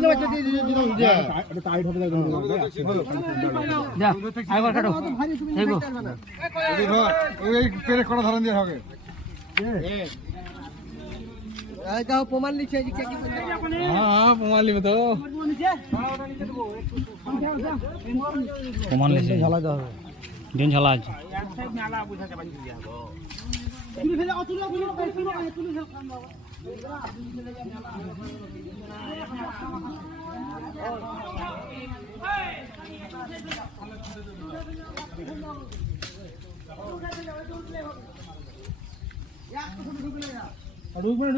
বাচ্চা দিয়ে হবে যা দিয়ে হবে প্রমাণ লিখে কি কি হ্যাঁ প্রমাণ লিবে তো। প্রমাণ লিখে। ঝালা দাও দিন ঝালা আছে। ঢুকবে না ঢুকবে না